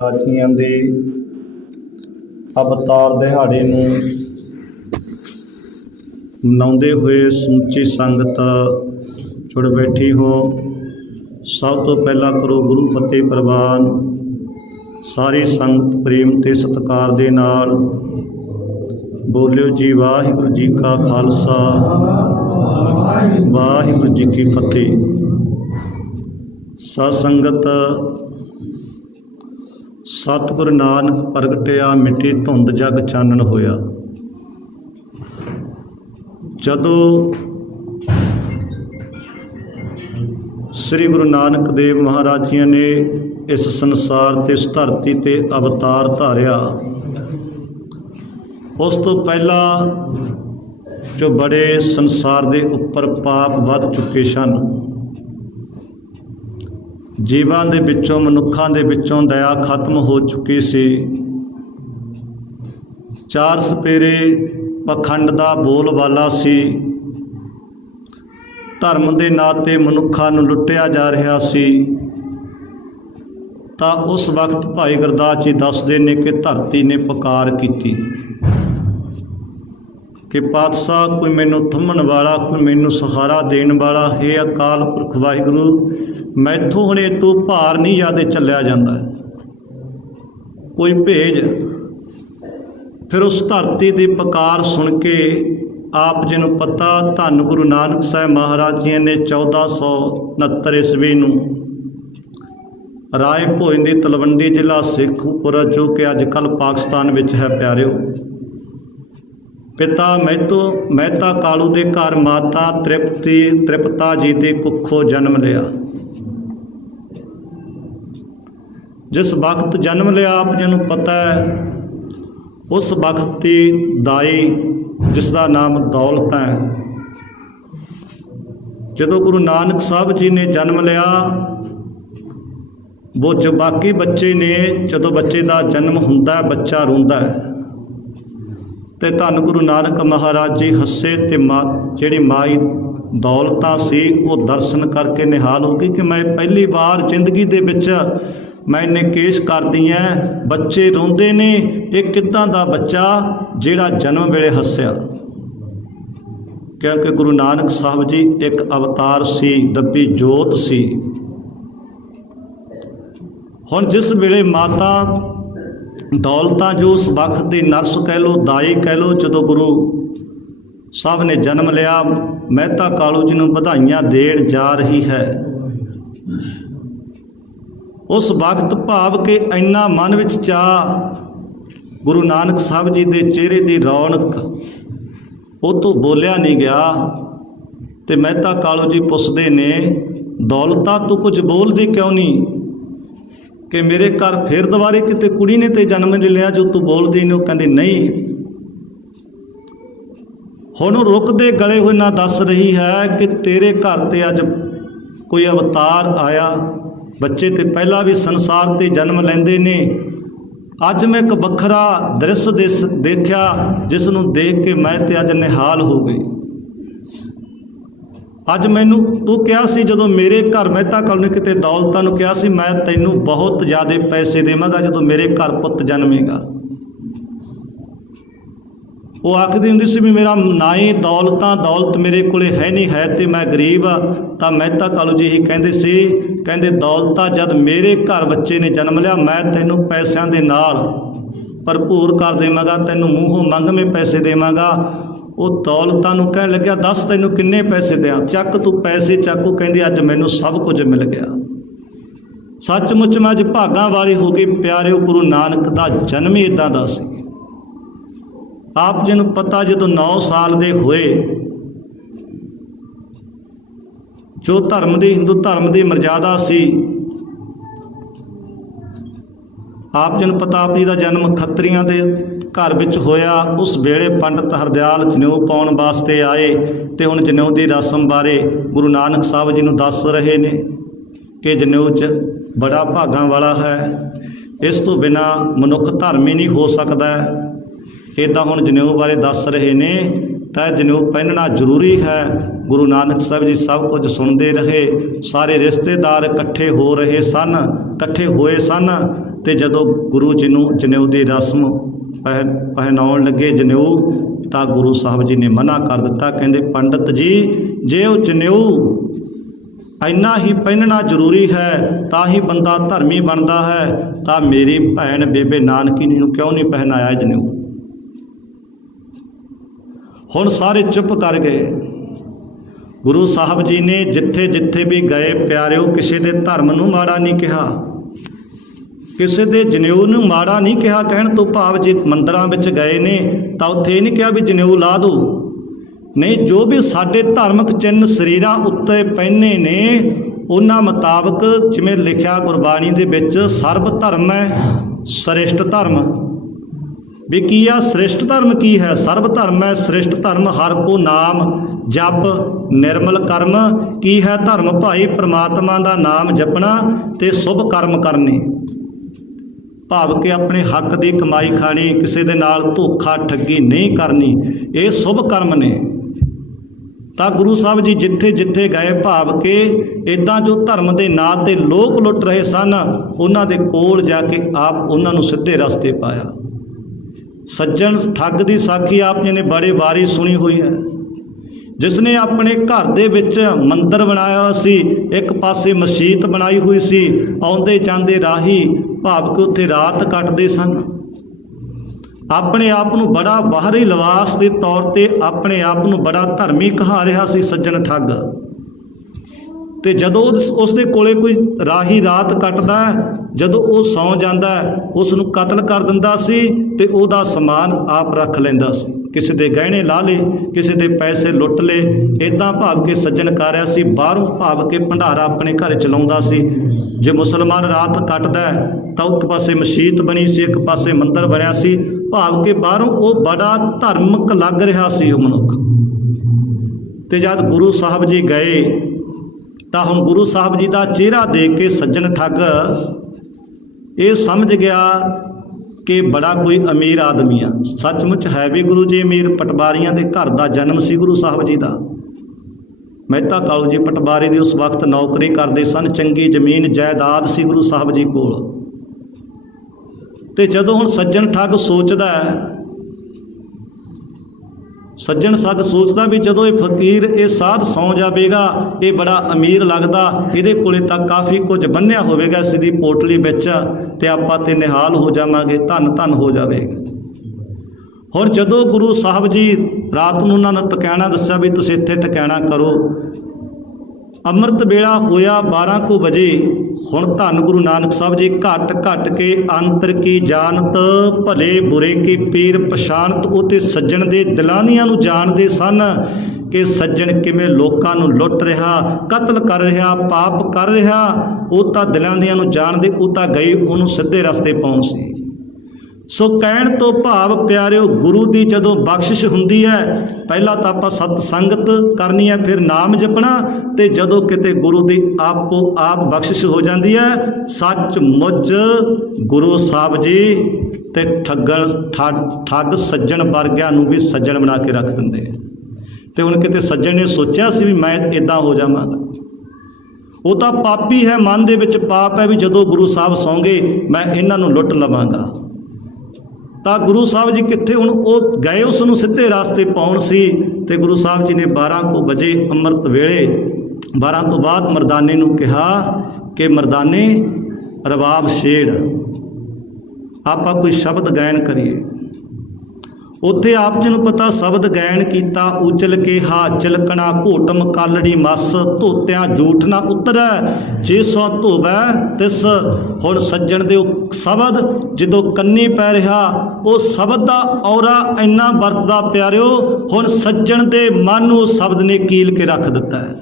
ਸਾਥੀਆਂ ਦੇ ਅਵਤਾਰ ਦਿਹਾੜੇ ਨੂੰ ਮਨਾਉਂਦੇ ਹੋਏ ਸਮੁੱਚੀ ਸੰਗਤ ਜੁੜ ਬੈਠੀ ਹੋ। ਸਭ ਤੋਂ ਪਹਿਲਾਂ ਕਰੋ ਗੁਰੂ ਫਤਿਹ ਪ੍ਰਵਾਨ। ਸਾਰੀ ਸੰਗਤ ਪ੍ਰੇਮ ਤੇ ਸਤਿਕਾਰ ਦੇ ਨਾਲ ਬੋਲਿਓ ਜੀ, ਵਾਹਿਗੁਰੂ ਜੀ ਕਾ ਖਾਲਸਾ, ਵਾਹਿਗੁਰੂ ਜੀ ਕੀ ਫਤਿਹ। ਸਤ ਸੰਗਤ ਸਤਿਗੁਰ ਨਾਨਕ ਪ੍ਰਗਟਿਆ, ਮਿੱਟੀ ਧੁੰਦ ਜਗ ਚਾਨਣ ਹੋਇਆ। ਜਦੋਂ ਸ੍ਰੀ ਗੁਰੂ ਨਾਨਕ ਦੇਵ ਮਹਾਰਾਜ ਜੀ ਨੇ ਇਸ ਸੰਸਾਰ ਤੇ, ਇਸ ਧਰਤੀ ਤੇ ਅਵਤਾਰ ਧਾਰਿਆ, ਉਸ ਤੋਂ ਪਹਿਲਾਂ ਜੋ ਬੜੇ ਸੰਸਾਰ ਦੇ ਉੱਪਰ ਪਾਪ ਵੱਧ ਚੁੱਕੇ ਸਨ ਜੀਵਾਂ ਦੇ ਵਿੱਚੋਂ, ਮਨੁੱਖਾਂ ਦੇ ਵਿੱਚੋਂ ਦਇਆ ਖਤਮ ਹੋ ਚੁੱਕੀ ਸੀ। ਚਾਰ ਸਪੇਰੇ ਪਖੰਡ ਦਾ ਬੋਲਬਾਲਾ ਸੀ। ਧਰਮ ਦੇ ਨਾਂ ਤੇ ਮਨੁੱਖਾਂ ਨੂੰ ਲੁੱਟਿਆ ਜਾ ਰਿਹਾ ਸੀ। ਤਾਂ ਉਸ ਵਕਤ ਭਾਈ ਗੁਰਦਾਸ ਜੀ ਦੱਸਦੇ ਨੇ ਕਿ ਧਰਤੀ ਨੇ ਪੁਕਾਰ ਕੀਤੀ। ਕਿ ਪਾਤਸ਼ਾਹ ਕੋਈ ਮੈਨੂੰ ਥੰਮਣ ਵਾਲਾ, ਕੋਈ ਮੈਨੂੰ ਸਹਾਰਾ ਦੇਣ ਵਾਲਾ, ਹੈ ਅਕਾਲ ਪੁਰਖ ਵਾਹਿਗੁਰੂ, ਮੈਥੋਂ ਹੁਣੇ ਤੂੰ ਭਾਰ ਨਹੀਂ ਜਾਦੇ ਚੱਲਿਆ ਜਾਂਦਾ। ਕੋਈ ਭੇਜ, ਫਿਰ ਉਸ ਧਰਤੀ ਦੀ ਪੁਕਾਰ ਸੁਣ ਕੇ ਆਪ ਜੀ ਨੂੰ ਪਤਾ, ਧੰਨ ਗੁਰੂ ਨਾਨਕ ਸਾਹਿਬ ਮਹਾਰਾਜ ਜੀ ਨੇ 1469 ਈਸਵੀ ਨੂੰ ਰਾਏ ਭੋਇੰ ਦੀ ਤਲਵੰਡੀ ਜ਼ਿਲ੍ਹਾ ਸੇਖੂਪੁਰ ਜੋ ਕਿ ਅੱਜ ਕੱਲ ਪਾਕਿਸਤਾਨ ਵਿੱਚ ਹੈ ਪਿਆਰਿਓ। ਪਿਤਾ ਮਹਿਤੋ ਮਹਿਤਾ ਕਾਲੂ ਦੇ ਘਰ ਮਾਤਾ ਤ੍ਰਿਪਤੀ, ਤ੍ਰਿਪਤਾ ਜੀ ਦੇ ਕੁੱਖੋਂ ਜਨਮ ਲਿਆ। ਜਿਸ ਵਕਤ ਜਨਮ ਲਿਆ, ਆਪ ਜੀ ਨੂੰ ਪਤਾ ਹੈ, ਉਸ ਵਕਤ ਦੀ ਦਾਈ, ਜਿਸ ਦਾ ਨਾਮ ਦੌਲਤ ਹੈ। ਜਦੋਂ ਗੁਰੂ ਨਾਨਕ ਸਾਹਿਬ ਜੀ ਨੇ ਜਨਮ ਲਿਆ ਉਹ ਜੋ ਬਾਕੀ ਬੱਚੇ ਨੇ, ਜਦੋਂ ਬੱਚੇ ਦਾ ਜਨਮ ਹੁੰਦਾ ਬੱਚਾ ਰੋਂਦਾ ਹੈ। ਤੇ ਧੰਨ ਗੁਰੂ ਨਾਨਕ ਮਹਾਰਾਜ ਜੀ ਹੱਸੇ ਤੇ ਮਾਂ, ਜਿਹੜੀ ਮਾਈ ਦੌਲਤਾਂ ਸੀ, ਉਹ ਦਰਸ਼ਨ ਕਰਕੇ ਨਿਹਾਲ ਹੋ ਗਈ ਕਿ ਮੈਂ ਪਹਿਲੀ ਵਾਰ ਜ਼ਿੰਦਗੀ ਦੇ ਵਿੱਚ ਮੈਂ ਇਹਨੇ ਕੇਸ ਕਰਦੀ ਐ, ਬੱਚੇ ਰੋਂਦੇ ਨੇ, ਇਹ ਕਿੱਦਾਂ ਦਾ ਬੱਚਾ ਜਿਹੜਾ ਜਨਮ ਵੇਲੇ ਹੱਸਿਆ। ਕਿਉਂਕਿ ਗੁਰੂ ਨਾਨਕ ਸਾਹਿਬ ਜੀ ਇੱਕ ਅਵਤਾਰ ਸੀ, ਦੱਬੀ ਜੋਤ ਸੀ। ਹੁਣ ਜਿਸ ਵੇਲੇ ਮਾਤਾ ਦੌਲਤਾਂ ਜੋ ਉਸ ਵਕਤ ਦੀ ਨਰਸ ਕਹਿ ਲੋ ਦਾਈ ਕਹਿ ਲੋ ਜਦੋਂ ਗੁਰੂ ਸਾਹਿਬ ਨੇ ਜਨਮ ਲਿਆ, ਮਹਿਤਾ ਕਾਲੂ ਜੀ ਨੂੰ ਵਧਾਈਆਂ ਦੇਣ ਜਾ ਰਹੀ ਹੈ। ਉਸ ਵਕਤ ਭਾਵ ਕਿ ਇੰਨਾ ਮਨ ਵਿੱਚ ਚਾਹ ਗੁਰੂ ਨਾਨਕ ਸਾਹਿਬ ਜੀ ਦੇ ਚਿਹਰੇ ਦੀ ਰੌਣਕ, ਉਹ ਤੋਂ ਬੋਲਿਆ ਨਹੀਂ ਗਿਆ ਤੇ ਮਹਿਤਾ ਕਾਲੂ ਜੀ ਪੁੱਛਦੇ ਨੇ, ਦੌਲਤਾ ਤੂੰ ਕੁਝ ਬੋਲਦੀ ਕਿਉਂ ਨਹੀਂ? ਕਿ ਮੇਰੇ ਘਰ ਫੇਰ ਦੁਬਾਰੇ ਕਿਤੇ ਕੁੜੀ ਨੇ ਤੇ ਜਨਮ ਲੈ ਲਿਆ ਜੋ ਤੂੰ ਬੋਲਦੀ ਨੇ, ਉਹ ਕਹਿੰਦੇ ਨਹੀਂ। ਹੁਣ ਰੁਕਦੇ ਗਲੇ ਹੋਏ ਨਾ ਦੱਸ ਰਹੀ ਹੈ ਕਿ ਤੇਰੇ ਘਰ ਤੇ ਅੱਜ ਕੋਈ ਅਵਤਾਰ ਆਇਆ। ਬੱਚੇ ਤੇ ਪਹਿਲਾਂ ਵੀ ਸੰਸਾਰ ਤੇ ਜਨਮ ਲੈਂਦੇ ਨੇ। ਅੱਜ ਮੈਂ ਇੱਕ ਵੱਖਰਾ ਦ੍ਰਿਸ਼ ਦੇਖਿਆ ਜਿਸ ਨੂੰ ਦੇਖ ਕੇ ਮੈਂ ਤੇ ਅੱਜ ਨਿਹਾਲ ਹੋ ਗਈ ਅੱਜ ਮੈਨੂੰ ਤੂੰ ਕਿਹਾ ਸੀ, ਜਦੋਂ ਮੇਰੇ ਘਰ ਮਹਿਤਾ ਕਾਲ ਨੇ ਕਿਤੇ ਦੌਲਤਾਂ ਨੂੰ ਕਿਹਾ ਸੀ, ਮੈਂ ਤੈਨੂੰ ਬਹੁਤ ਜ਼ਿਆਦਾ ਪੈਸੇ ਦੇਵਾਂਗਾ, ਜਦੋਂ ਮੇਰੇ ਘਰ ਪੁੱਤ ਜਨਮੇਗਾ। ਉਹ ਆਖਦੀ ਹੁੰਦੀ ਸੀ ਵੀ ਮੇਰਾ ਨਾ ਹੀ ਦੌਲਤਾਂ, ਦੌਲਤ ਮੇਰੇ ਕੋਲੇ ਹੈ ਨਹੀਂ, ਹੈ ਤੇ ਮੈਂ ਗਰੀਬ ਆ, ਤਾਂ ਮਹਿਤਾ ਕਾਲੂ ਜੀ ਹੀ ਕਹਿੰਦੇ ਸੀ, ਕਹਿੰਦੇ, ਦੌਲਤਾਂ ਜਦ ਮੇਰੇ ਘਰ ਬੱਚੇ ਨੇ ਜਨਮ ਲਿਆ, ਮੈਂ ਤੈਨੂੰ ਪੈਸਿਆਂ ਦੇ ਨਾਲ ਭਰਪੂਰ ਕਰ ਦੇਵਾਂਗਾ, ਤੈਨੂੰ ਮੂੰਹੋਂ ਮੰਗਵੇਂ ਪੈਸੇ ਦੇਵਾਂਗਾ ਉਹ ਦੌਲਤਾਂ ਨੂੰ ਕਹਿਣ ਲੱਗਿਆ, ਦੱਸ ਤੈਨੂੰ ਕਿੰਨੇ ਪੈਸੇ ਦਿਆਂ? ਚੱਕ ਤੂੰ ਪੈਸੇ, ਚੱਕੂ ਕਹਿੰਦੀ, ਅੱਜ ਮੈਨੂੰ ਸਭ ਕੁਝ ਮਿਲ ਗਿਆ। ਸੱਚਮੁੱਚ ਮੈਂ ਅੱਜ ਭਾਗਾਂ ਵਾਲੀ ਹੋ ਗਈ, ਪਿਆਰਿਓ ਗੁਰੂ ਨਾਨਕ ਦਾ ਜਨਮ ਹੀ ਇਦਾਂ ਦਾ ਸੀ। ਆਪ ਜੀ ਨੂੰ ਪਤਾ, ਜਦੋਂ 9 ਸਾਲ ਦੇ ਹੋਏ, ਜੋ ਧਰਮ ਦੀ, ਹਿੰਦੂ ਧਰਮ ਦੀ ਮਰਜ਼ਾਦਾ ਸੀ ਆਪ ਜੀ ਪ੍ਰਤਾਪ ਜੀ ਦਾ ਜਨਮ ਖੱਤਰੀਆਂ ਦੇ ਘਰ ਵਿੱਚ ਹੋਇਆ। ਉਸ ਵੇਲੇ ਪੰਡਤ ਹਰਦਿਆਲ ਜਨੇਊ ਪਾਉਣ ਵਾਸਤੇ ਆਏ ਤੇ ਹੁਣ ਜਨੇਊ ਦੀ ਰਸਮ ਬਾਰੇ ਗੁਰੂ ਨਾਨਕ ਸਾਹਿਬ ਜੀ ਨੂੰ ਦੱਸ ਰਹੇ ਨੇ ਕਿ ਜਨੇਊ 'ਚ ਬੜਾ ਭਾਗਾਂ ਵਾਲਾ ਹੈ। ਇਸ ਤੋਂ ਬਿਨਾ ਮਨੁੱਖ ਧਰਮੀ ਨਹੀਂ ਹੋ ਸਕਦਾ। ਇਹ ਤਾਂ ਹੁਣ ਜਨੇਊ ਬਾਰੇ ਦੱਸ ਰਹੇ ਨੇ ਤਾਂ ਜਨੇਊ ਪਹਿਨਣਾ ਜ਼ਰੂਰੀ ਹੈ। ਗੁਰੂ ਨਾਨਕ ਸਾਹਿਬ ਜੀ ਸਭ ਕੁਝ ਸੁਣਦੇ ਰਹੇ। ਸਾਰੇ ਰਿਸ਼ਤੇਦਾਰ ਇਕੱਠੇ ਹੋ ਰਹੇ ਸਨ, ਇਕੱਠੇ ਹੋਏ ਸਨ ਤੇ ਜਦੋਂ ਗੁਰੂ ਜੀ ਨੂੰ ਜਨੇਊ ਦੀ ਰਸਮ ਪਹਿ- ਪਹਿਨਾਉਣ ਲੱਗੇ ਜਨੇਊ, ਤਾਂ ਗੁਰੂ ਸਾਹਿਬ ਜੀ ਨੇ ਮਨਾ ਕਰ ਦਿੱਤਾ। ਕਹਿੰਦੇ, ਪੰਡਤ ਜੀ, ਜੇ ਉਹ ਜਨੇਊ ਇੰਨਾ ਹੀ ਪਹਿਨਣਾ ਜ਼ਰੂਰੀ ਹੈ, ਤਾਂ ਹੀ ਬੰਦਾ ਧਰਮੀ ਬਣਦਾ ਹੈ। ਤਾਂ ਮੇਰੀ ਭੈਣ ਬੇਬੇ ਨਾਨਕੀ ਨੂੰ ਕਿਉਂ ਨਹੀਂ ਪਹਿਨਾਇਆ ਜਨੇਊ? ਹੁਣ ਸਾਰੇ ਚੁੱਪ ਕਰ ਗਏ। ਗੁਰੂ ਸਾਹਿਬ ਜੀ ਨੇ ਜਿੱਥੇ ਜਿੱਥੇ ਵੀ ਗਏ, ਪਿਆਰਿਓ, ਕਿਸੇ ਦੇ ਧਰਮ ਨੂੰ ਮਾੜਾ ਨਹੀਂ ਕਿਹਾ। ਕਿਸੇ ਦੇ ਜਨੇਊ ਨੂੰ ਮਾੜਾ ਨਹੀਂ ਕਿਹਾ, ਕਹਿਣ ਤੋਂ ਭਾਵ ਜੇ ਮੰਦਰਾਂ ਵਿੱਚ ਗਏ ਨੇ, ਤਾਂ ਉੱਥੇ ਇਹ ਨਹੀਂ ਕਿਹਾ ਵੀ ਜਨੇਊ ਲਾ ਦੋ। ਨਹੀਂ, ਜੋ ਵੀ ਸਾਡੇ ਧਾਰਮਿਕ ਚਿੰਨ੍ਹ ਸਰੀਰਾਂ ਉੱਤੇ ਪਹਿਨੇ ਨੇ, ਉਹਨਾਂ ਮੁਤਾਬਕ ਜਿਵੇਂ ਲਿਖਿਆ ਗੁਰਬਾਣੀ ਦੇ ਵਿੱਚ ਸਰਬ ਧਰਮ ਹੈ, ਸ੍ਰੇਸ਼ਟ ਧਰਮ। ਵੀ ਕੀ ਆ, ਸ੍ਰਿਸ਼ਟ ਧਰਮ ਕੀ ਹੈ? ਸਰਬ ਧਰਮ ਹੈ, ਸ੍ਰਿਸ਼ਟ ਧਰਮ ਹਰ ਕੋ ਨਾਮ, ਜਪ, ਨਿਰਮਲ ਕਰਮ। ਕੀ ਹੈ ਧਰਮ ਭਾਈ? ਪ੍ਰਮਾਤਮਾ ਦਾ ਨਾਮ ਜਪਣਾ ਤੇ ਸ਼ੁਭ ਕਰਮ ਕਰਨੇ। ਭਾਵ ਕਿ ਆਪਣੇ ਹੱਕ ਦੀ ਕਮਾਈ ਖਾਣੀ, ਕਿਸੇ ਦੇ ਨਾਲ ਧੋਖਾ, ਠੱਗੀ ਨਹੀਂ ਕਰਨੀ, ਇਹ ਸ਼ੁਭ ਕਰਮ ਨੇ। ਤਾਂ ਗੁਰੂ ਸਾਹਿਬ ਜੀ ਜਿੱਥੇ ਜਿੱਥੇ ਗਏ, ਭਾਵ ਕਿ ਇਦਾਂ ਜੋ ਧਰਮ ਦੇ ਨਾਂ ਤੇ ਲੋਕ ਲੁੱਟ ਰਹੇ ਸਨ, ਉਹਨਾਂ ਦੇ ਕੋਲ ਜਾ ਕੇ ਆਪ ਉਹਨਾਂ ਨੂੰ ਸਿੱਧੇ ਰਸਤੇ ਪਾਇਆ। ਸੱਜਣ ਠੱਗ ਦੀ ਸਾਖੀ ਆਪ ਜੀ ਨੇ ਬੜੇ ਵਾਰੀ ਸੁਣੀ ਹੋਈ ਹੈ। ਜਿਸ ਨੇ ਆਪਣੇ ਘਰ ਦੇ ਵਿੱਚ ਮੰਦਰ ਬਣਾਇਆ ਹੋਇਆ ਸੀ, ਇੱਕ ਪਾਸੇ ਮਸਜਿਦ ਬਣਾਈ ਹੋਈ ਸੀ, ਆਉਂਦੇ ਜਾਂਦੇ ਰਾਹੀ ਭਾਵ ਕਿ ਉੱਥੇ ਰਾਤ ਕੱਟਦੇ ਸਨ। ਆਪਣੇ ਆਪ ਨੂੰ ਬੜਾ ਬਾਹਰੀ ਲਿਬਾਸ ਦੇ ਤੌਰ ਤੇ ਆਪਣੇ ਆਪ ਨੂੰ ਬੜਾ ਧਰਮੀ ਕਹਾ ਰਿਹਾ ਸੀ ਸੱਜਣ ਠੱਗ। ਤੇ ਜਦੋਂ ਉਸ ਦੇ ਕੋਲੇ ਕੋਈ ਰਾਹੀ ਰਾਤ ਕੱਟਦਾ ਜਦੋਂ ਉਹ ਸੌ ਜਾਂਦਾ ਉਸ ਨੂੰ ਕਤਲ ਕਰ ਦਿੰਦਾ ਸੀ ਤੇ ਉਹਦਾ ਸਮਾਨ ਆਪ ਰੱਖ ਲੈਂਦਾ ਸੀ। ਕਿਸੇ ਦੇ ਗਹਿਣੇ ਲਾ ਲੇ ਕਿਸੇ ਦੇ ਪੈਸੇ ਲੁੱਟ ਲੇ ਇਦਾਂ ਭਾਵ ਕੇ ਸੱਜਣ ਕਰ ਰਿਹਾ ਸੀ ਬਾਹਰੋਂ ਭਾਵ ਕੇ ਭੰਡਾਰਾ ਆਪਣੇ ਘਰ ਚਲਾਉਂਦਾ ਸੀ। ਜੇ ਮੁਸਲਮਾਨ ਰਾਤ ਕੱਟਦਾ ਹੈ, ਤਾਂ ਇੱਕ ਪਾਸੇ ਮਸਜਿਦ ਬਣੀ ਸੀ ਇੱਕ ਪਾਸੇ ਮੰਦਰ ਬਣਿਆ ਸੀ। ਭਾਵ ਕੇ ਬਾਹਰੋਂ ਉਹ ਬੜਾ ਧਾਰਮਿਕ ਲੱਗ ਰਿਹਾ ਸੀ ਉਹ ਮਨੁੱਖ। ਤੇ ਜਦ ਗੁਰੂ ਸਾਹਿਬ ਜੀ ਗਏ ਤਾਂ ਹੁਣ ਗੁਰੂ ਸਾਹਿਬ ਜੀ ਦਾ ਚਿਹਰਾ ਦੇਖ ਕੇ ਸੱਜਣ ਠੱਗ ਇਹ ਸਮਝ ਗਿਆ ਕਿ ਬੜਾ ਕੋਈ ਅਮੀਰ ਆਦਮੀ ਆ। ਸੱਚਮੁੱਚ ਹੈ ਵੀ ਗੁਰੂ ਜੀ ਅਮੀਰ, ਪਟਵਾਰੀਆਂ ਦੇ ਘਰ ਦਾ ਜਨਮ ਸੀ ਗੁਰੂ ਸਾਹਿਬ ਜੀ ਦਾ। ਮਹਿਤਾ ਕਾਲੂ ਜੀ, ਪਟਵਾਰੀ ਦੀ ਉਸ ਵਕਤ ਨੌਕਰੀ ਕਰਦੇ ਸਨ, ਚੰਗੀ ਜ਼ਮੀਨ, ਜਾਇਦਾਦ ਸੀ ਗੁਰੂ ਸਾਹਿਬ ਜੀ ਕੋਲ। ਤੇ ਜਦੋਂ ਹੁਣ ਸੱਜਣ ਠੱਗ ਸੋਚਦਾ ਹੈ ਸੱਜਣ ਸੱਗ ਸੋਚਦਾ ਵੀ ਜਦੋਂ ਇਹ ਫਕੀਰ, ਇਹ ਸਾਧ ਸੌ ਜਾਵੇਗਾ, ਇਹ ਬੜਾ ਅਮੀਰ ਲੱਗਦਾ। ਇਹਦੇ ਕੋਲੇ ਤਾਂ ਕਾਫੀ ਕੁਝ ਬੰਨਿਆ ਹੋਵੇਗਾ ਇਸ ਦੀ ਪੋਟਲੀ ਵਿੱਚ ਤੇ ਆਪਾਂ ਤੇ ਨਿਹਾਲ ਹੋ ਜਾਵਾਂਗੇ, ਧੰਨ ਧੰਨ ਹੋ ਜਾਵੇਗਾ। ਹੁਣ ਜਦੋਂ ਗੁਰੂ ਸਾਹਿਬ ਜੀ ਰਾਤ ਨੂੰ ਉਹਨਾਂ ਨੂੰ ਟਿਕਾਣਾ ਦੱਸਿਆ ਵੀ ਤੁਸੀਂ ਇੱਥੇ ਟਿਕਾਣਾ ਕਰੋ। ਅੰਮ੍ਰਿਤ ਵੇਲਾ ਹੋਇਆ 12 ਕੁ ਵਜੇ। ਹੁਣ ਧੰਨ ਗੁਰੂ ਨਾਨਕ ਸਾਹਿਬ ਜੀ, ਘਟ ਘਟ ਕੇ ਅੰਤਰ ਕੀ ਜਾਣਤ, ਭਲੇ ਬੁਰੇ ਕੀ ਪੀਰ ਪਛਾਣਤ, ਉਤੇ ਸੱਜਣ ਦੇ ਦਿਲਾਨੀਆਂ ਨੂੰ ਜਾਣਦੇ ਸਨ ਕਿ ਸੱਜਣ ਕਿਵੇਂ ਲੋਕਾਂ ਨੂੰ ਲੁੱਟ ਰਿਹਾ, ਕਤਲ ਕਰ ਰਿਹਾ, ਪਾਪ ਕਰ ਰਿਹਾ, ਉਹ ਤਾਂ ਦਿਲਾਂ ਦੀਆਂ ਨੂੰ ਜਾਣਦੇ, ਉਹ ਤਾਂ ਗਈ ਉਹਨੂੰ ਸਿੱਧੇ ਰਸਤੇ ਪਾਉਣ ਸੀ। ਸੋ ਕਹਿਣ ਤੋਂ ਭਾਵ ਪਿਆਰਿਓ, ਗੁਰੂ ਦੀ ਜਦੋਂ ਬਖਸ਼ਿਸ਼ ਹੁੰਦੀ ਹੈ, ਪਹਿਲਾਂ ਤਾਂ ਆਪਾਂ ਸਤ ਸੰਗਤ ਕਰਨੀ ਹੈ, ਫਿਰ ਨਾਮ ਜਪਣਾ ਤੇ ਜਦੋਂ ਕਿਤੇ ਗੁਰੂ ਦੀ ਆਪੋ ਆਪ ਬਖਸ਼ਿਸ਼ ਹੋ ਜਾਂਦੀ ਹੈ, ਸੱਚ ਮੁੱਚ ਗੁਰੂ ਸਾਹਿਬ ਜੀ ਤੇ ਠੱਗਣ, ਠੱਗ ਠੱਗ ਸੱਜਣ ਵਰਗਿਆਂ ਨੂੰ ਵੀ ਸੱਜਣ ਬਣਾ ਕੇ ਰੱਖ ਦਿੰਦੇ ਆ। ਤੇ ਹੁਣ ਕਿਤੇ ਸੱਜਣ ਨੇ ਸੋਚਿਆ ਸੀ ਵੀ ਮੈਂ ਇਦਾਂ ਹੋ ਜਾਵਾਂਗਾ ਉਹ ਤਾਂ ਪਾਪੀ ਹੈ, ਮਨ ਦੇ ਵਿੱਚ ਪਾਪ ਹੈ ਵੀ ਜਦੋਂ ਗੁਰੂ ਸਾਹਿਬ ਸੌਂਗੇ, ਮੈਂ ਇਹਨਾਂ ਨੂੰ ਲੁੱਟ ਲਵਾਂਗਾ। ਤਾਂ ਗੁਰੂ ਸਾਹਿਬ ਜੀ ਕਿੱਥੇ ਹੁਣ ਉਹ ਗਏ ਉਸ ਨੂੰ ਸਿੱਧੇ ਰਾਸਤੇ ਪਾਉਣ ਸੀ ਤੇ ਗੁਰੂ ਸਾਹਿਬ ਜੀ ਨੇ 12 ਕੋ ਵਜੇ ਅੰਮ੍ਰਿਤ ਵੇਲੇ 12 ਤੋਂ ਬਾਅਦ ਮਰਦਾਨੇ ਨੂੰ ਕਿਹਾ ਕਿ ਮਰਦਾਨੇ ਰਬਾਬ ਛੇੜ, ਆਪਾਂ ਕੋਈ ਸ਼ਬਦ ਗਾਇਨ ਕਰੀਏ। ਉੱਥੇ ਆਪ ਜੀ ਨੂੰ ਪਤਾ ਸ਼ਬਦ ਗਾਇਨ ਕੀਤਾ ਉਚਲ ਕੇ ਹਾ ਚਲਕਣਾ ਘੋਟਮ ਕਾਲੜੀ ਮਸ, ਧੋਤਿਆਂ ਝੂਠ ਨਾ ਉਤਰੈ, ਜੇ ਸੋ ਧੋਵੈ ਤਿਸ, ਹੁਣ ਸੱਜਣ ਦੇ ਉਹ ਸ਼ਬਦ, ਜਦੋਂ ਕੰਨੀ ਪੈ ਰਿਹਾ, ਉਹ ਸ਼ਬਦ ਦਾ ਔਰਾ ਇੰਨਾ ਵਰਤਦਾ ਪਿਆਰਿਓ, ਹੁਣ ਸੱਜਣ ਦੇ ਮਨ ਨੂੰ ਸ਼ਬਦ ਨੇ ਕੀਲ ਕੇ ਰੱਖ ਦਿੱਤਾ ਹੈ।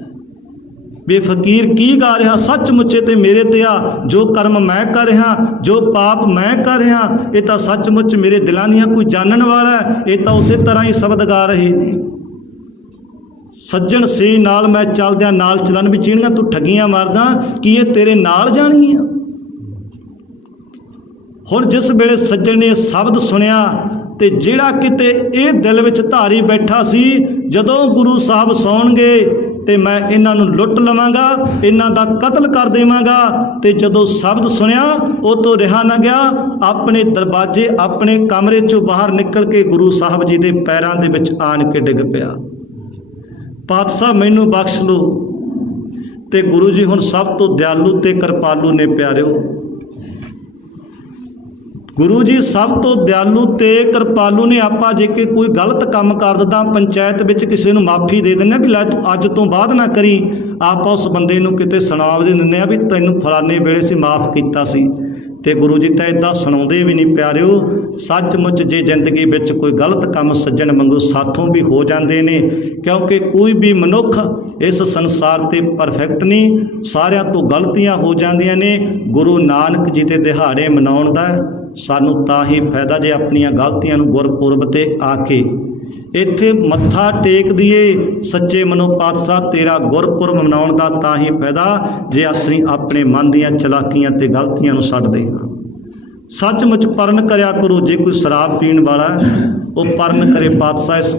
ਵੀ ਫਕੀਰ ਕੀ ਗਾ ਰਿਹਾ? ਸੱਚ ਮੁੱਚੇ ਤੇ ਮੇਰੇ ਤੇ ਆ। ਜੋ ਕਰਮ ਮੈਂ ਕਰ ਰਿਹਾ, ਜੋ ਪਾਪ ਮੈਂ ਕਰ ਰਿਹਾ, ਇਹ ਤਾਂ ਸੱਚਮੁੱਚ ਮੇਰੇ ਦਿਲਾਂ ਦੀਆਂ ਕੋਈ ਜਾਣਨ ਵਾਲਾ ਇਹ ਤਾਂ ਉਸੇ ਤਰ੍ਹਾਂ ਹੀ ਸ਼ਬਦ ਗਾ ਰਹੇ ਨੇ ਸੱਜਣ ਸੇ ਨਾਲ ਮੈਂ ਚੱਲਦਿਆਂ ਨਾਲ ਚਲਨ ਵਿੱਚ ਚੀਣੀਆਂ, ਤੂੰ ਠੱਗੀਆਂ ਮਾਰਦਾ, ਕੀ ਇਹ ਤੇਰੇ ਨਾਲ ਜਾਣਗੀਆਂ? ਹੁਣ ਜਿਸ ਵੇਲੇ ਸੱਜਣ ਨੇ ਸ਼ਬਦ ਸੁਣਿਆ ਤੇ ਜਿਹੜਾ ਕਿਤੇ ਇਹ ਦਿਲ ਵਿੱਚ ਧਾਰੀ ਬੈਠਾ ਸੀ, ਜਦੋਂ ਗੁਰੂ ਸਾਹਿਬ ਸੌਣਗੇ ਤੇ ਮੈਂ ਇਹਨਾਂ ਨੂੰ ਲੁੱਟ ਲਵਾਂਗਾ, ਇਹਨਾਂ ਦਾ ਕਤਲ ਕਰ ਦੇਵਾਂਗਾ। ਤੇ ਜਦੋਂ ਸ਼ਬਦ ਸੁਣਿਆ, ਉਹ ਤੋਂ ਰਿਹਾ ਨਾ ਗਿਆ। ਆਪਣੇ ਦਰਵਾਜ਼ੇ ਆਪਣੇ ਕਮਰੇ ਚੋਂ ਬਾਹਰ ਨਿਕਲ ਕੇ ਗੁਰੂ ਸਾਹਿਬ ਜੀ ਦੇ ਪੈਰਾਂ ਦੇ ਵਿੱਚ ਆਣ ਕੇ ਡਿੱਗ ਪਿਆ। ਪਾਤਸ਼ਾਹ, ਮੈਨੂੰ ਬਖਸ਼ ਲਓ। ਤੇ ਗੁਰੂ ਜੀ ਹੁਣ ਸਭ ਤੋਂ ਦਿਆਲੂ ਤੇ ਕਿਰਪਾਲੂ ਨੇ ਪਿਆਰਿਓ ਗੁਰੂ ਜੀ, ਸਭ ਤੋਂ ਦਿਆਲੂ ਤੇ ਕਿਰਪਾਲੂ ਨੇ ਆਪਾਂ ਜੇ ਕਿ ਕੋਈ ਗਲਤ ਕੰਮ ਕਰ ਦਿੱਤਾ, ਪੰਚਾਇਤ ਵਿੱਚ ਕਿਸੇ ਨੂੰ ਮਾਫੀ ਦੇ ਦਿੰਦੇ ਆ ਵੀ ਲੈ ਤੂੰ ਅੱਜ ਤੋਂ ਬਾਅਦ ਨਾ ਕਰੀ। ਆਪਾਂ ਉਸ ਬੰਦੇ ਨੂੰ ਕਿਤੇ ਸੁਣਾ ਵੀ ਦਿੰਦੇ ਆ ਵੀ ਤੈਨੂੰ ਫਲਾਣੇ ਵੇਲੇ ਸੀ ਮਾਫ ਕੀਤਾ ਸੀ। ਤੇ ਗੁਰੂ ਜੀ ਤਾਂ ਇਦਾਂ ਸੁਣਾਉਂਦੇ ਵੀ ਨਹੀਂ ਪਿਆਰਿਓ, ਸੱਚਮੁੱਚ ਜੇ ਜ਼ਿੰਦਗੀ ਵਿੱਚ ਕੋਈ ਗਲਤ ਕੰਮ ਸੱਜਣ ਵਾਂਗੂ ਸਾਥੋਂ ਵੀ ਹੋ ਜਾਂਦੇ ਨੇ, ਕਿਉਂਕਿ ਕੋਈ ਵੀ ਮਨੁੱਖ ਇਸ ਸੰਸਾਰ ਤੇ ਪਰਫੈਕਟ ਨਹੀਂ, ਸਾਰਿਆਂ ਤੋਂ ਗਲਤੀਆਂ ਹੋ ਜਾਂਦੀਆਂ ਨੇ। ਗੁਰੂ ਨਾਨਕ ਜੀ ਦੇ ਦਿਹਾੜੇ ਮਨਾਉਣ ਦਾ ਸਾਨੂੰ ਤਾਂ ਹੀ ਫਾਇਦਾ ਜੇ ਆਪਣੀਆਂ ਗਲਤੀਆਂ ਨੂੰ ਗੁਰਪੁਰਬ ਤੇ ਆ ਕੇ। ਇੱਥੇ ਮੱਥਾ ਟੇਕ ਦਈਏ ਸੱਚੇ ਮਨੋ ਪਾਤਸ਼ਾਹ ਤੇਰਾ ਗੁਰਪੁਰਬ ਮਨਾਉਣ ਦਾ ਤਾਂ ਹੀ ਫਾਇਦਾ ਜੇ ਅਸੀਂ ਆਪਣੇ ਮਨ ਦੀਆਂ ਚਲਾਕੀਆਂ ਤੇ ਗਲਤੀਆਂ ਨੂੰ ਛੱਡਦੇ ਹਾਂ। ਸੱਚਮੁੱਚ ਪਰਨ ਕਰਿਆ ਕਰੋ, ਜੇ ਕੋਈ ਸ਼ਰਾਬ ਪੀਣ ਵਾਲਾ ਉਹ ਪਰਨ ਕਰੇ ਪਾਤਸ਼ਾਹ ਇਸ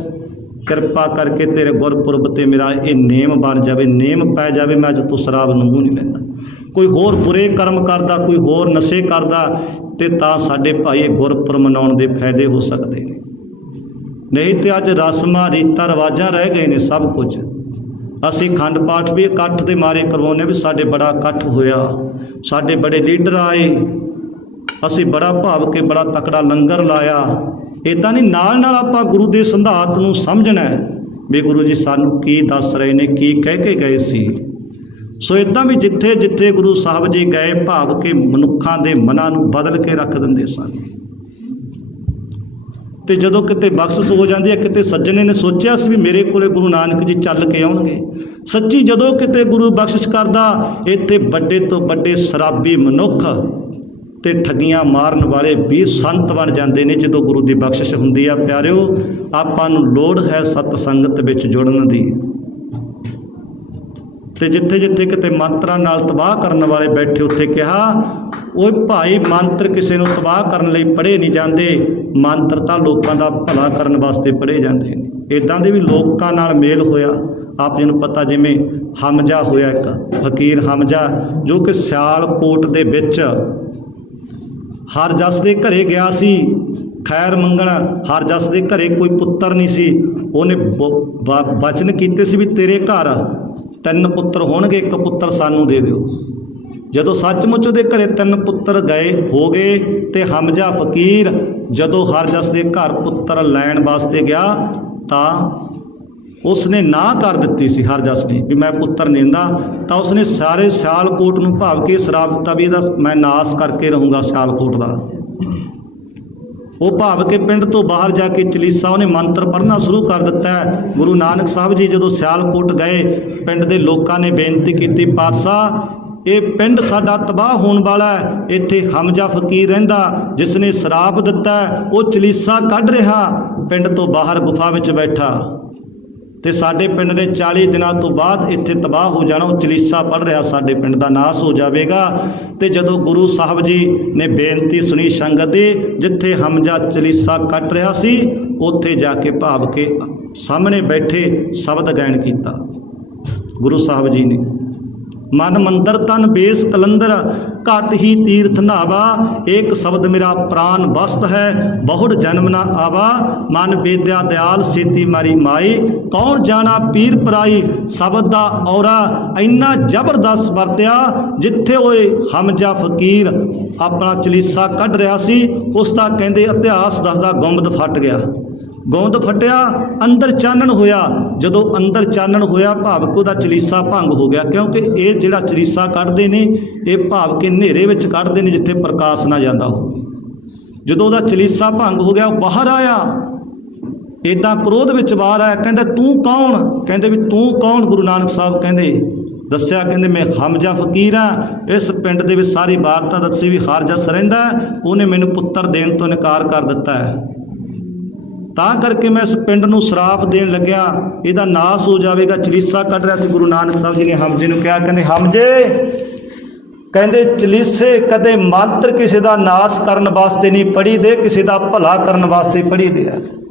ਕਿਰਪਾ ਕਰਕੇ ਤੇਰੇ ਗੁਰਪੁਰਬ ਤੇ ਮੇਰਾ ਇਹ ਨੇਮ ਬਣ ਜਾਵੇ, ਨੇਮ ਪੈ ਜਾਵੇ, ਮੈਂ ਅੱਜ ਤੋਂ ਸ਼ਰਾਬ ਨੂੰ ਨਹੀਂ ਲੈਂਦਾ। ਕੋਈ ਹੋਰ ਬੁਰੇ ਕਰਮ ਕਰਦਾ, ਕੋਈ ਹੋਰ ਨਸ਼ੇ ਕਰਦਾ, ਤੇ ਤਾਂ ਸਾਡੇ ਭਾਈ ਇਹ ਗੁਰਪੁਰਬ ਮਨਾਉਣ ਦੇ ਫਾਇਦੇ ਹੋ ਸਕਦੇ ਨੇ। ਨਹੀਂ ਤੇ ਅੱਜ ਰਸਮਾਂ ਰੀਤਾਂ ਰਿਵਾਜਾਂ ਰਹਿ ਗਏ ਨੇ ਸਭ ਕੁਝ। ਅਸੀਂ ਖੰਡ ਪਾਠ ਵੀ ਇਕੱਠ ਦੇ ਮਾਰੇ ਕਰਵਾਉਂਦੇ ਵੀ ਸਾਡੇ ਬੜਾ ਇਕੱਠ ਹੋਇਆ। ਸਾਡੇ ਬੜੇ ਲੀਡਰ ਆਏ। ਅਸੀਂ ਬੜਾ ਭਾਵ ਕੇ ਬੜਾ ਤਕੜਾ ਲੰਗਰ ਲਾਇਆ। ਇਦਾਂ ਨਹੀਂ, ਨਾਲ ਨਾਲ ਆਪਾਂ ਗੁਰੂ ਦੇ ਸੰਧਾਤ ਨੂੰ ਸਮਝਣਾ ਹੈ ਵੀ ਗੁਰੂ ਜੀ ਸਾਨੂੰ ਕੀ ਦੱਸ ਰਹੇ ਨੇ, ਕੀ ਕਹਿ ਕੇ ਗਏ ਸੀ। ਸੋ ਇਦਾਂ ਵੀ ਜਿੱਥੇ ਜਿੱਥੇ ਗੁਰੂ ਸਾਹਿਬ ਜੀ ਗਏ, ਭਾਵ ਕੇ ਮਨੁੱਖਾਂ ਦੇ ਮਨਾਂ ਨੂੰ ਬਦਲ ਕੇ ਰੱਖ ਦਿੰਦੇ ਸਨ। ਤੇ ਜਦੋਂ ਕਿਤੇ ਬਖਸ਼ਿਸ਼ ਹੋ ਜਾਂਦੀ ਹੈ, ਕਿਤੇ ਸੱਜਣੇ ਨੇ ਸੋਚਿਆ ਸੀ ਵੀ ਮੇਰੇ ਕੋਲੇ ਗੁਰੂ ਨਾਨਕ ਜੀ ਚੱਲ ਕੇ ਆਉਣਗੇ। ਸੱਚੀ ਜਦੋਂ ਕਿਤੇ ਗੁਰੂ ਬਖਸ਼ਿਸ਼ ਕਰਦਾ, ਇੱਥੇ ਵੱਡੇ ਤੋਂ ਵੱਡੇ ਸ਼ਰਾਬੀ ਮਨੁੱਖ ਤੇ ਠੱਗੀਆਂ ਮਾਰਨ ਵਾਲੇ ਵੀ ਸੰਤ ਬਣ ਜਾਂਦੇ ਨੇ ਜਦੋਂ ਗੁਰੂ ਦੀ ਬਖਸ਼ਿਸ਼ ਹੁੰਦੀ ਆ। ਪਿਆਰਿਓ, ਆਪਾਂ ਨੂੰ ਲੋੜ ਹੈ ਸਤ ਸੰਗਤ ਵਿੱਚ ਜੁੜਨ ਦੀ। ਤੇ ਜਿੱਥੇ ਜਿੱਥੇ ਕਿਤੇ ਮੰਤਰਾਂ ਨਾਲ ਤਬਾਹ ਕਰਨ ਵਾਲੇ ਬੈਠੇ ਉੱਥੇ ਕਿਹਾ, ਓਏ ਭਾਈ, ਮੰਤਰ ਕਿਸੇ ਨੂੰ ਤਬਾਹ ਕਰਨ ਲਈ ਪੜ੍ਹੇ ਨਹੀਂ ਜਾਂਦੇ। ਮੰਤਰ ਤਾਂ ਲੋਕਾਂ ਦਾ ਭਲਾ ਕਰਨ ਵਾਸਤੇ ਪੜ੍ਹੇ ਜਾਂਦੇ ਨੇ। ਇਦਾਂ ਦੇ ਵੀ ਲੋਕਾਂ ਨਾਲ ਮੇਲ ਹੋਇਆ। ਆਪ ਜੀ ਨੂੰ ਪਤਾ ਜਿਵੇਂ ਹਮਜਾ ਹੋਇਆ ਇੱਕ, ਫਕੀਰ ਹਮਜਾ, ਜੋ ਕਿ ਸਿਆਲਕੋਟ ਦੇ ਵਿੱਚ ਹਰ ਜਸ ਦੇ ਘਰੇ ਗਿਆ ਸੀ। ਖੈਰ ਮੰਗਣ, ਹਰ ਜਸ ਦੇ ਘਰੇ ਕੋਈ ਪੁੱਤਰ ਨਹੀਂ ਸੀ। ਉਹਨੇ ਬ- ਬ- ਕੀਤੇ ਸੀ ਵੀ ਤੇਰੇ ਘਰ ਤਿੰਨ ਪੁੱਤਰ ਹੋਣਗੇ, ਇੱਕ ਪੁੱਤਰ ਸਾਨੂੰ ਦੇ ਦਿਓ। ਜਦੋਂ ਸੱਚਮੁੱਚ ਉਹਦੇ ਘਰੇ ਤਿੰਨ ਪੁੱਤਰ ਗਏ, ਹੋ ਗਏ ਤੇ ਹਮਜਾ ਫਕੀਰ ਜਦੋਂ ਹਰ ਜਸ ਦੇ ਘਰ ਪੁੱਤਰ ਲੈਣ ਵਾਸਤੇ ਗਿਆ, ਤਾਂ ਉਸਨੇ ਨਾ ਕਰ ਦਿੱਤੀ ਸੀ ਹਰਜਸ ਨੇ ਵੀ ਮੈਂ ਪੁੱਤਰ ਨਹੀਂ ਤਾਂ ਉਸਨੇ ਸਾਰੇ ਸਿਆਲਕੋਟ ਨੂੰ ਭਾਵ ਕੇ ਸ਼ਰਾਪ ਦਿੱਤਾ ਵੀ ਇਹਦਾ ਮੈਂ ਨਾਸ ਕਰਕੇ ਰਹੂੰਗਾ ਸਿਆਲਕੋਟ ਦਾ। ਉਹ ਭਾਵ ਕੇ ਪਿੰਡ ਤੋਂ ਬਾਹਰ ਜਾ ਕੇ ਚਲੀਸਾ, ਉਹਨੇ ਮੰਤਰ ਪੜ੍ਹਨਾ ਸ਼ੁਰੂ ਕਰ ਦਿੱਤਾ ਗੁਰੂ ਨਾਨਕ ਸਾਹਿਬ ਜੀ ਜਦੋਂ ਸਿਆਲਕੋਟ ਗਏ, ਪਿੰਡ ਦੇ ਲੋਕਾਂ ਨੇ ਬੇਨਤੀ ਕੀਤੀ, ਪਾਤਸ਼ਾਹ, ਇਹ ਪਿੰਡ ਸਾਡਾ ਤਬਾਹ ਹੋਣ ਵਾਲਾ ਹੈ, ਇੱਥੇ ਹਮਜਾ ਫਕੀਰ ਰਹਿੰਦਾ ਜਿਸ ਨੇ ਸ਼ਰਾਪ ਦਿੱਤਾ ਉਹ ਚਲੀਸਾ ਕੱਢ ਰਿਹਾ, ਪਿੰਡ ਤੋਂ ਬਾਹਰ ਗੁਫਾ ਵਿੱਚ ਬੈਠਾ। ਤੇ ਸਾਡੇ ਪਿੰਡ ਨੇ 40 ਦਿਨਾਂ ਤੋਂ ਬਾਅਦ ਇੱਥੇ ਤਬਾਹ ਹੋ ਜਾਣਾ, ਉਹ ਚਲੀਸਾ ਪੜ ਰਿਹਾ, ਸਾਡੇ ਪਿੰਡ ਦਾ ਨਾਸ ਹੋ ਜਾਵੇਗਾ। ਤੇ ਜਦੋਂ ਗੁਰੂ ਸਾਹਿਬ ਜੀ ਨੇ ਬੇਨਤੀ ਸੁਣੀ ਸੰਗਤ ਦੀ, ਜਿੱਥੇ ਹਮਜਾ ਚਲੀਸਾ ਕੱਟ ਰਿਹਾ ਸੀ, ਉੱਥੇ ਜਾ ਕੇ ਭਾਵ ਕੇ ਸਾਹਮਣੇ ਬੈਠੇ ਸ਼ਬਦ ਗਾਇਨ ਕੀਤਾ। ਗੁਰੂ ਸਾਹਿਬ ਜੀ ਨੇ, ਮਨ ਮੰਦਰ ਤਨ ਬੇਸ ਕਲੰਦਰ ਘਟ ਹੀ ਤੀਰਥ ਨਾਵਾ, ਏਕ ਸ਼ਬਦ ਮੇਰਾ ਪ੍ਰਾਨ ਵਸਤ ਹੈ, ਬਹੁੜ ਜਨਮ ਨਾ ਆਵਾ। ਮਨ ਬੇਦਿਆ ਦਿਆਲ ਸੇਤੀ ਮਾਰੀ ਮਾਈ। ਕੌਣ ਜਾਣਾ ਪੀਰ ਪਰਾਈ, ਸ਼ਬਦ ਦਾ ਔਰਾ। ਇੰਨਾ ਜ਼ਬਰਦਸਤ ਵਰਤਿਆ, ਜਿੱਥੇ ਓਏ ਹਮਜਾ ਫਕੀਰ। ਆਪਣਾ ਚਲੀਸਾ ਕੱਢ ਰਿਹਾ ਸੀ, ਉਸ ਦਾ ਕਹਿੰਦੇ ਇਤਿਹਾਸ ਦੱਸਦਾ ਗੁੰਬਦ ਫਟ ਗਿਆ। ਗੋਂਦ ਫਟਿਆ, ਅੰਦਰ ਚਾਨਣ ਹੋਇਆ। ਜਦੋਂ ਅੰਦਰ ਚਾਨਣ ਹੋਇਆ, ਭਾਵਕ ਉਹਦਾ ਚਲੀਸਾ ਭੰਗ ਹੋ ਗਿਆ, ਕਿਉਂਕਿ ਇਹ ਜਿਹੜਾ ਚਲੀਸਾ ਕੱਢਦੇ ਨੇ, ਇਹ ਭਾਵ ਕੇ ਹਨੇਰੇ ਵਿੱਚ ਕੱਢਦੇ ਨੇ ਜਿੱਥੇ ਪ੍ਰਕਾਸ਼ ਨਾ ਜਾਂਦਾ ਹੋਵੇ। ਜਦੋਂ ਉਹਦਾ ਚਲੀਸਾ ਭੰਗ ਹੋ ਗਿਆ, ਉਹ ਬਾਹਰ ਆਇਆ। ਇਦਾਂ ਕ੍ਰੋਧ ਵਿੱਚ ਬਾਹਰ ਆਇਆ, ਕਹਿੰਦਾ, ਤੂੰ ਕੌਣ? ਕਹਿੰਦੇ ਵੀ, ਤੂੰ ਕੌਣ? ਗੁਰੂ ਨਾਨਕ ਸਾਹਿਬ ਕਹਿੰਦੇ, ਦੱਸਿਆ, ਕਹਿੰਦੇ, ਮੈਂ ਹਮਜਾ ਫਕੀਰ ਆ ਇਸ ਪਿੰਡ ਦੇ ਵਿੱਚ ਸਾਰੀ ਵਾਰਤਾ ਦੱਸੀ ਵੀ ਖਾਰਜਸ ਰਹਿੰਦਾ ਉਹਨੇ ਮੈਨੂੰ ਪੁੱਤਰ ਦੇਣ ਤੋਂ ਇਨਕਾਰ ਕਰ ਦਿੱਤਾ ਹੈ। ਤਾਂ ਕਰਕੇ ਮੈਂ ਇਸ ਪਿੰਡ ਨੂੰ ਸ਼ਰਾਪ ਦੇਣ ਲੱਗਿਆ। ਇਹਦਾ ਨਾਸ ਹੋ ਜਾਵੇਗਾ। ਚਲੀਸਾ ਕੱਢ ਰਿਹਾ ਸੀ ਗੁਰੂ ਨਾਨਕ ਸਾਹਿਬ ਜੀ ਨੇ ਹਮਜੇ ਨੂੰ ਕਿਹਾ। ਕਹਿੰਦੇ, ਹਮਜੇ! ਕਹਿੰਦੇ, ਚਲੀਸੇ ਕਦੇ ਮੰਤਰ ਕਿਸੇ ਦਾ ਨਾਸ ਕਰਨ ਵਾਸਤੇ ਨਹੀਂ ਪੜੀ ਦੇ ਕਿਸੇ ਦਾ ਭਲਾ ਕਰਨ ਵਾਸਤੇ ਪੜੀ ਦੇ ਆ।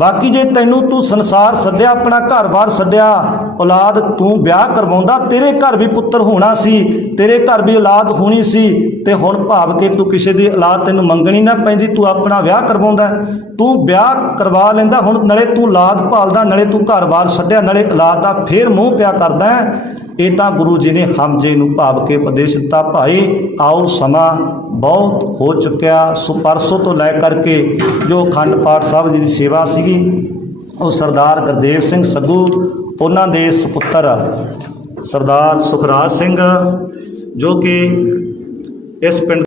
ਬਾਕੀ ਜੇ ਤੈਨੂੰ ਤੂੰ ਸੰਸਾਰ ਸੱਦਿਆ, ਆਪਣਾ ਘਰ-ਬਾਰ ਸੱਦਿਆ, ਔਲਾਦ ਤੂੰ ਵਿਆਹ ਕਰਵਾਉਂਦਾ, ਤੇਰੇ ਘਰ ਵੀ ਪੁੱਤਰ ਹੋਣਾ ਸੀ, ਤੇਰੇ ਘਰ ਵੀ ਔਲਾਦ ਹੋਣੀ ਸੀ, ਤੇ ਹੁਣ ਭਾਵ ਕੇ ਤੂੰ ਕਿਸੇ ਦੀ ਔਲਾਦ ਤੈਨੂੰ ਮੰਗਣੀ ਨਾ ਪੈਂਦੀ, ਤੂੰ ਆਪਣਾ ਵਿਆਹ ਕਰਵਾਉਂਦਾ ਤੂੰ ਵਿਆਹ ਕਰਵਾ ਲੈਂਦਾ, ਹੁਣ ਨਾਲੇ ਤੂੰ ਔਲਾਦ ਭਾਲਦਾ, ਨਾਲੇ ਤੂੰ ਘਰ-ਬਾਰ ਸੱਦਿਆ, ਨਾਲੇ ਔਲਾਦ ਦਾ ਫੇਰ ਮੂੰਹ ਪਿਆ ਕਰਦਾ ਇਹ ਤਾਂ ਗੁਰੂ ਜੀ ਨੇ ਹਮਜੇ ਨੂੰ ਭਾਵ ਕੇ ਉਪਦੇਸ਼ ਦਿੱਤਾ, ਭਾਈ ਆਓ ਸਮਾਂ ਬਹੁਤ ਹੋ ਚੁੱਕਿਆ, ਸੋ ਪਰਸੋਂ ਤੋਂ ਲੈ ਕਰਕੇ ਜੋ ਅਖੰਡ ਪਾਠ ਸਾਹਿਬ ਜੀ ਦੀ ਸੇਵਾ ਸੀਗੀ, ਉਹ ਸਰਦਾਰ ਗੁਰਦੇਵ ਸਿੰਘ ਸੱਗੂ, ਉਹਨਾਂ ਦੇ ਸੁਪੁੱਤਰ ਸਰਦਾਰ ਸੁਖਰਾਜ ਸਿੰਘ, ਜੋ ਕਿ ਇਸ ਪਿੰਡ